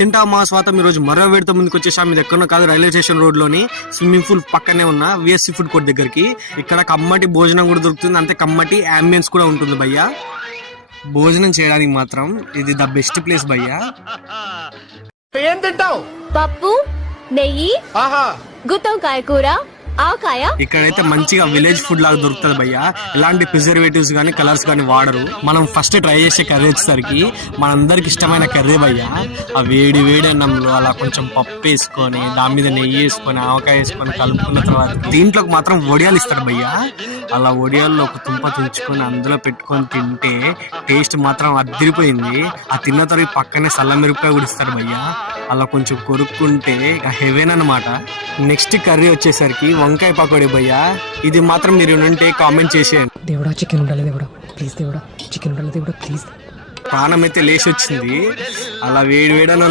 తింటా మా స్వాతం ఈ రోజు మరో వేడితో ముందుకు వచ్చేసాం. ఇది ఎక్కడో కాదు, రైల్వే స్టేషన్ రోడ్ లోని స్విమ్మింగ్ పూల్ పక్కనే ఉన్న విఎస్సి ఫుడ్ కోర్ట్ దగ్గరికి. ఇక్కడ కమ్మటి భోజనం కూడా దొరుకుతుంది, అంతే కమ్మటి అంబియన్స్ కూడా ఉంటుంది భయ్యా. భోజనం చేయడానికి మాత్రం ఇది ద బెస్ట్ ప్లేస్ భయ్యా. ఏం తింటావు? పప్పు, నెయ్యి, గుత్తొంకాయ కూర, ఆవకాయ. ఇక్కడైతే మంచిగా విలేజ్ ఫుడ్ లాగా దొరుకుతుంది భయ్యా. ఎలాంటి ప్రిజర్వేటివ్స్ గానీ కలర్స్ గానీ వాడరు. మనం ఫస్ట్ ట్రై చేసే కర్రీ వచ్చేసరికి మనందరికి ఇష్టమైన కర్రీ భయ్యా. ఆ వేడి వేడి అన్నంలో అలా కొంచెం పప్పు వేసుకొని దాని మీద నెయ్యి వేసుకొని ఆవకాయ వేసుకొని కలుపుకున్న తర్వాత దీంట్లోకి మాత్రం వడియాలు ఇస్తాడు భయ్యా. అలా వడియాల్లో ఒక తుంప తుంచుకొని అందులో పెట్టుకొని తింటే టేస్ట్ మాత్రం అదిరిపోయింది. ఆ తిన్న తర్వాత పక్కనే సల్ల మిరపకాయ కూడా ఇస్తాడు భయ్యా. అలా కొంచెం కొరుక్కుంటే హెవెన్ అన్నమాట. నెక్స్ట్ కర్రీ వచ్చేసరికి వంకాయ పకోడీ భయ్యా. ఇది మాత్రం మీరు ఉంటే కామెంట్ చేసేయండి. దేవుడా చికెన్ ఉండాలి, దేవుడా ప్లీజ్, దేవుడా చికెన్ ఉండాలి, దేవుడా ప్లీజ్. ప్రాణం అయితే లేచి వచ్చింది. అలా వేడి వేడన